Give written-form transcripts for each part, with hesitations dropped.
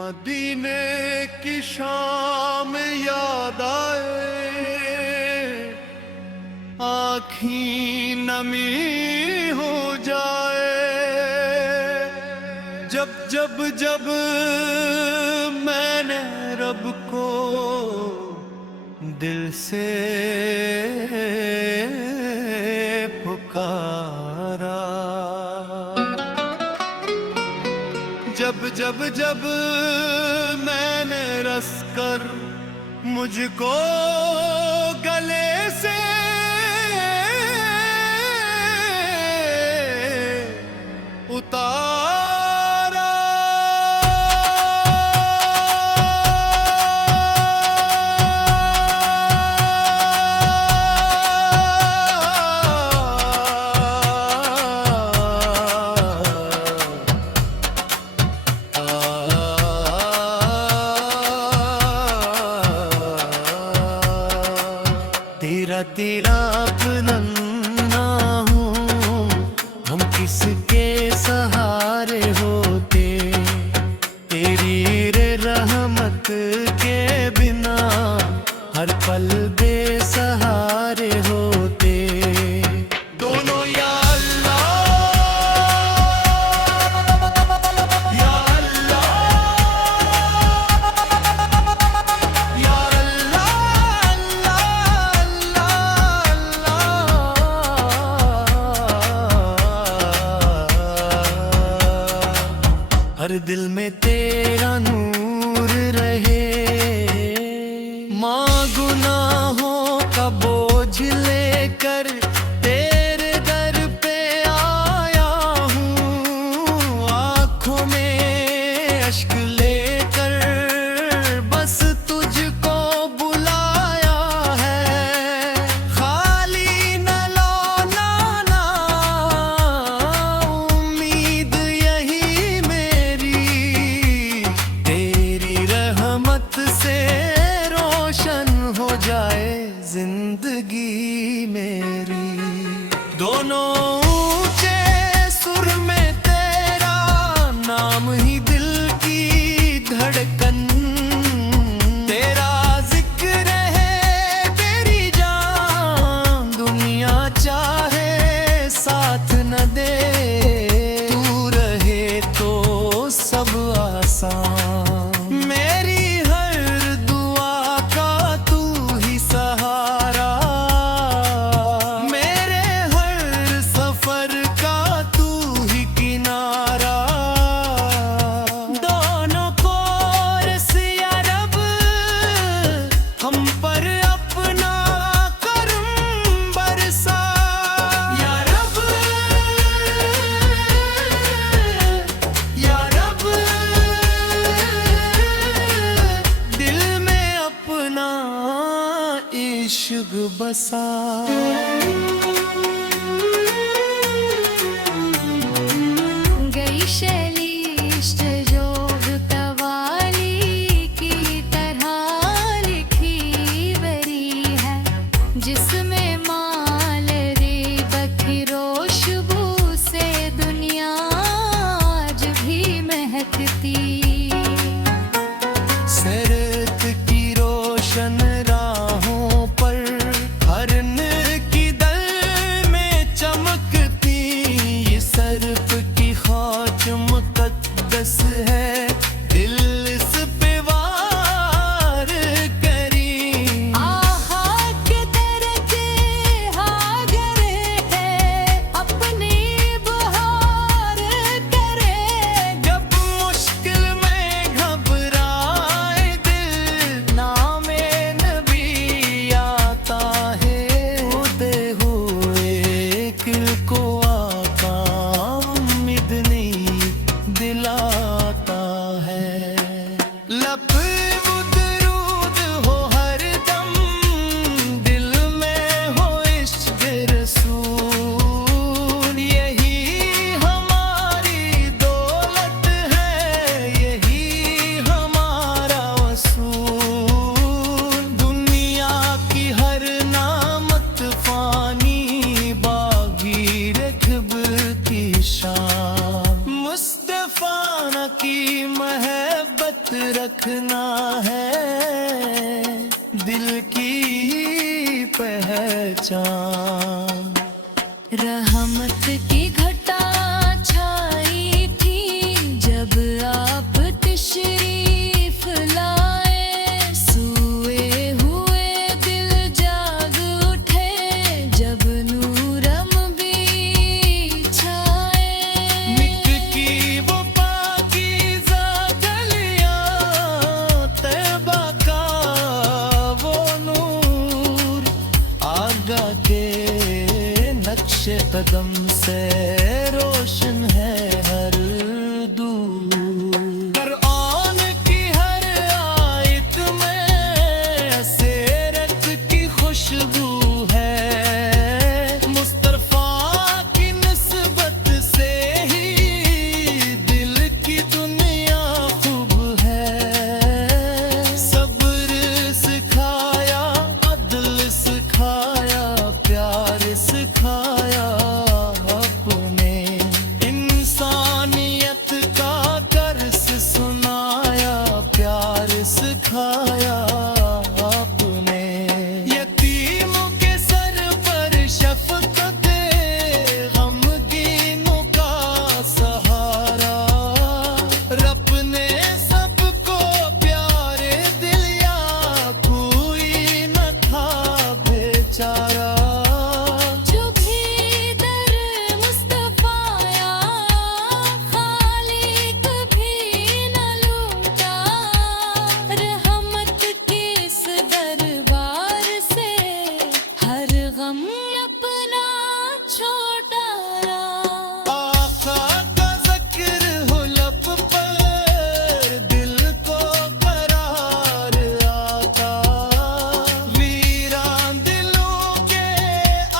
मदीने की शाम याद आए, आँखीं नमी हो जाए। जब जब जब मैंने रब को दिल से पुकारा, जब जब जब मैंने रस कर मुझको गले से उतारा, तेरा तेरा अपना ना हूँ, हम किसके सहारे होते। तेरी रे रहमत के बिना हर पल बेसहारे होते। दोनों या अल्लाह या अल्लाह या हर दिल में तेरा नूर रहे। माँ गुनाहों का बोझ लेकर तेरे दर पे आया हूँ, आँखों में अश्क लेकर बस तुझको बुलाया है। खाली न लौना ना, उम्मीद यही से रोशन हो जाए जिंदगी मेरी। दोनों ऊंचे सुर में तेरा नाम ही दिल की धड़कन, तेरा जिक्र है तेरी जान, दुनिया चाहे साथ न दे, तू रहे तो सब आसान। इश्क बसा गई शैलिष्ट जोग कवाली की तरह लिखी बरी है, जिसमें माल रे बखरो खुशबू से दुनिया आज भी महकती। सरत की रोशन है, दिल इस पे वार करी। आहा के दर्द हागरे है, अपनी बहार करे। जब मुश्किल में घबराए दिल, नामे नबी आता है। होते हुए किल को आका उम्मीद नहीं दिलाता है। लफ्ज़ दुरूद हो हर दम, दिल में हो इश्क़ रसूल, यही हमारी दौलत है, यही हमारा वसूल। दुनिया की हर नामत फानी, बागी रखब की शान, मुस्तफा की महबत रखना है दिल की पहचान। रहमत की घटा छाई थी जब आप तशरीफ लाए, सोए हुए दिल जाग उठे जब नूरम भी छाए। मिट की वो पाकीज़ा गलियां, तैबा का वो नूर, आगा के नक्शे कदम से रोशन है हर दूर। कुरान की हर आयत में सीरत की खुशबू है, मुस्तफा की निस्बत से ही दिल की दुनिया खूब है। सब्र सिखाया, अदल सिखाया, प्यार सिखाया अपने, इंसानियत का कर्स सुनाया, प्यार सिखाया अपने। यतीम के सर पर शफकत, गमगीनों का सहारा, रब ने सबको प्यारे दिल या कोई न था बेचारा। जो भी दर मुस्तफा आया, खालिक भी न लूटा, रहमत के इस दरबार से हर गम अपना छोटा। आका का ज़िक्र हो लब पर, दिल को करार आता, वीरान दिलों के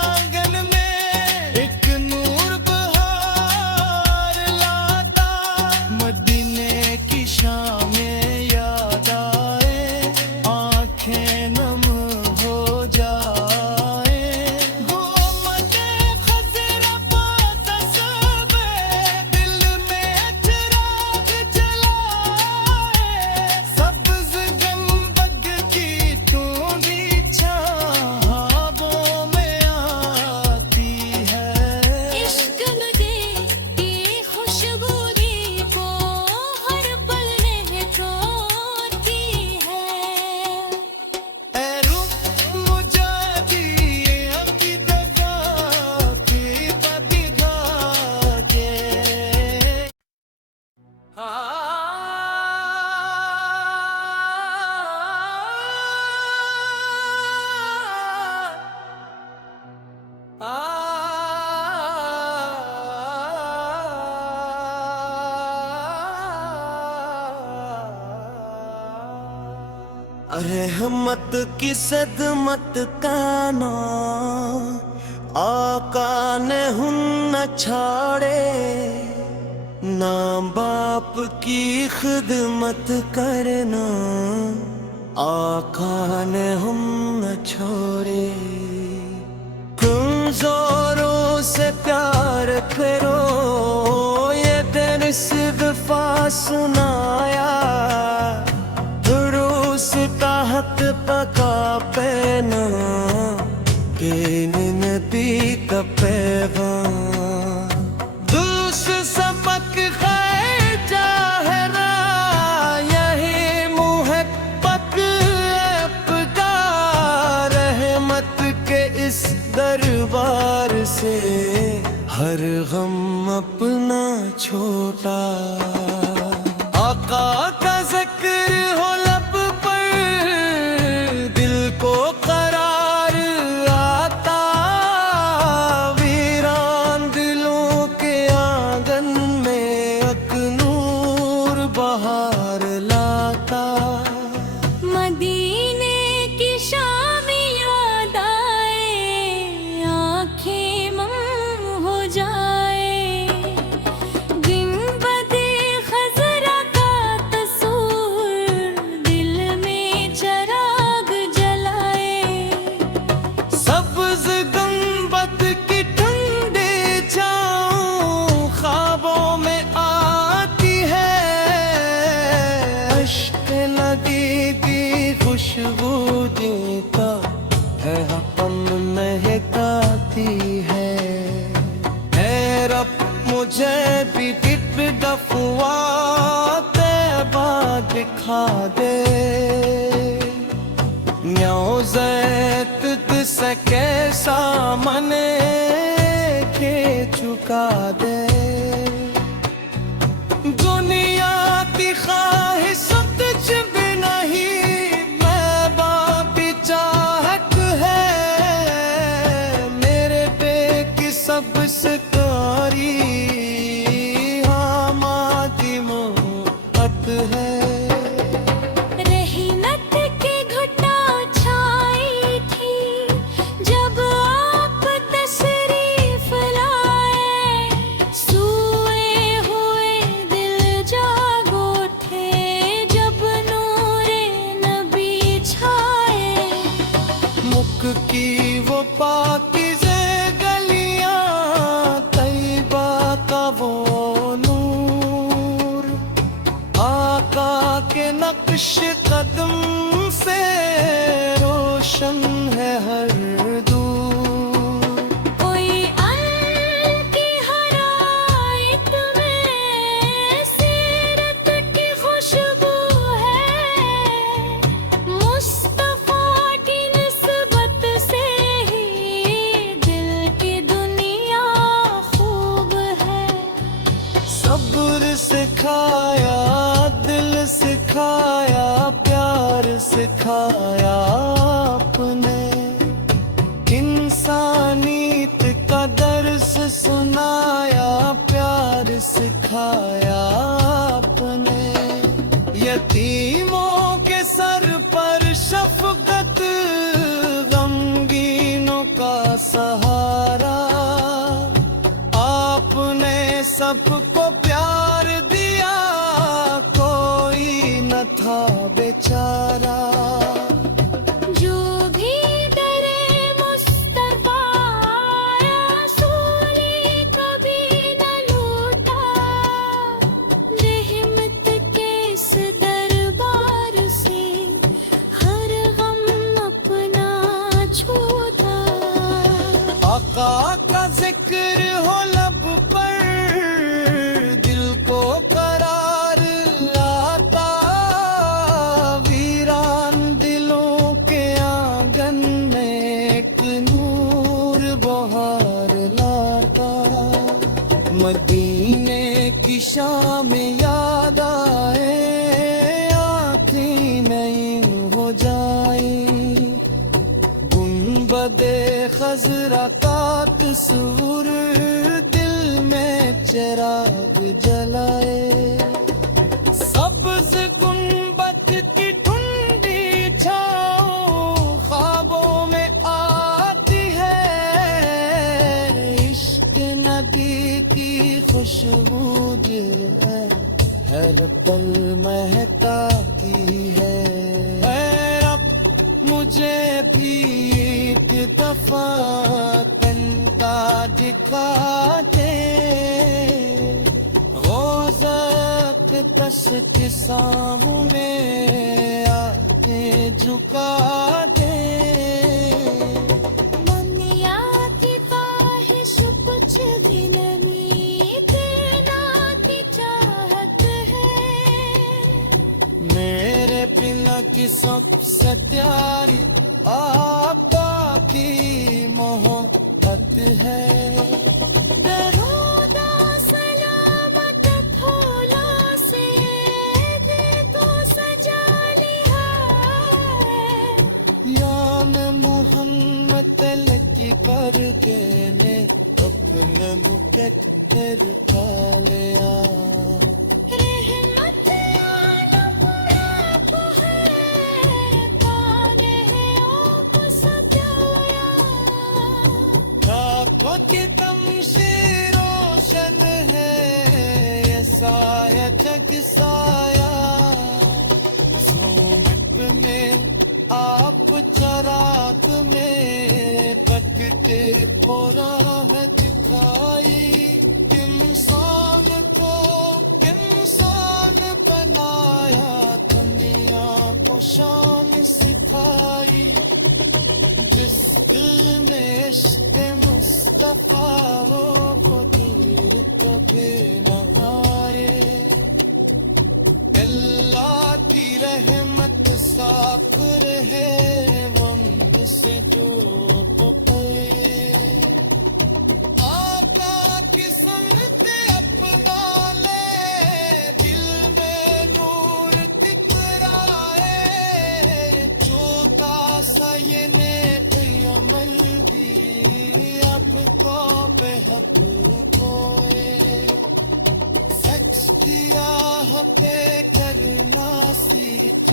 आंगन में एक नूर बहार लाता। मदीने की शामें याद आए, आंखें नम हो जाए, गुम्मते खज़रा पास सबे दिल में चिराग जलाए। सब्ज़ गुंबद की टूंडी छाहों में आती है। इश्क लगे की खुशबू दी को हर पल में छोड़ती है। ऐ रूह मुजादी अक़ीदत की बदगा के। रहमत की सदमत का नाम आका ने हुन न छाड़े, ना बाप की खिदमत करना आका ने हम न छोड़े। कमजोरों से प्यार करो, ये दिन सिद्फा सुनाया, दुरूस ताहत पका पैना, के नबी का पैगाम। दूस सबक खैर चाहना, यही मुहब्बत अपना, रहमत के इस दरबार से हर गम अपना छोटा। आका का जिक्र हो लब पर, दिल को करार आता, वीरान दिलों के आंगन में एक नूर बहार लाता। मदीने की शाम याद आए, आंखें मम हो जाए, दिन बदे खज़रा का तसूर दिल में चिराग जलाए। सब्ज़ गुंबद की ठंडी छाँव ख्वाबों में आती है, दफवा तैबा दिखा दे न्याज़त सके सामने के चुका दे दुनिया की ख्वाहिशत भी नहीं मैं बापी चाहत है मेरे पे की सबसे कारी हमारी मोहब्बत है रहमत के घटा छाई थी जब आप तशरीफ लाए सोए हुए दिल जाग उठे जब नूरे नबी छाए मुख की वो पाकीज़े गलियां तैबा का वो नूर आका के नक्श कदम से रोशन है हर दूर कोई की हरायत में सीरत की खुशबू है मुस्तफा की निस्बत से ही दिल की दुनिया खूब है सब्र सिखाया दिल सिखाया प्यार सिखाया आपने इंसानियत का दर्स सुनाया प्यार सिखाया आपने यतीमों के सर पर शफकत गमगीनों का सहारा आपने सबको प्यार दिया कोई न था बेचारा जो भी दरे मुस्तफा रसूली कभी न लूटा रहमत के इस दरबार से हर गम अपना छूटा आका का जिक्र हो लब पर दिल को करार आता वीरान दिलों के आंगन में एक नूर बहार लाता मदीने की शाम याद आए आँखें नहीं हो जाए गुंबदे खजरा का तस्वूर दिल में चिराग जलाए सब्ज गुंबद की ठंडी छाओ ख्वाबों में आती है इश्क नदी की खुशबू जो है हर पल महकाती है ऐ रब मुझे भी एक दफा तनका दिखा दे रोज़क दस के सामने आके झुका दे दुनिया की ख्वाहिश कुछ भी नहीं तेरा की चाहत है मेरे पिना की सबसे प्यारी आपा की मोहब्बत है दरूदा सलामत फूलों से दिल को सजा लिया है यान मोहम्मद लकी करके ने अपने मुके तेरे कालिया रहमत आलम आप है कौन है आप सजाया आँखों की तमशी रोशन है ये साया जग साया सोमत में आप चराग में कटते पोरा है दिखाई इंसान को इंसान बनाया दुनिया को शान सिखाई जिस दिल में इश्क मुस्तफा वो दिल कभी न हारे है वंद से तो आका की सुनते अपना ले दिल में नूर टिकराए चोता सा ये नेक अमल भी आपको बेहक कोए सच दिया पे करना सीख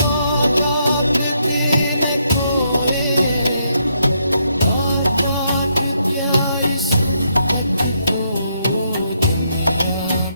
वादा पे दिन कोए क्या इस वक्त तो दुनिया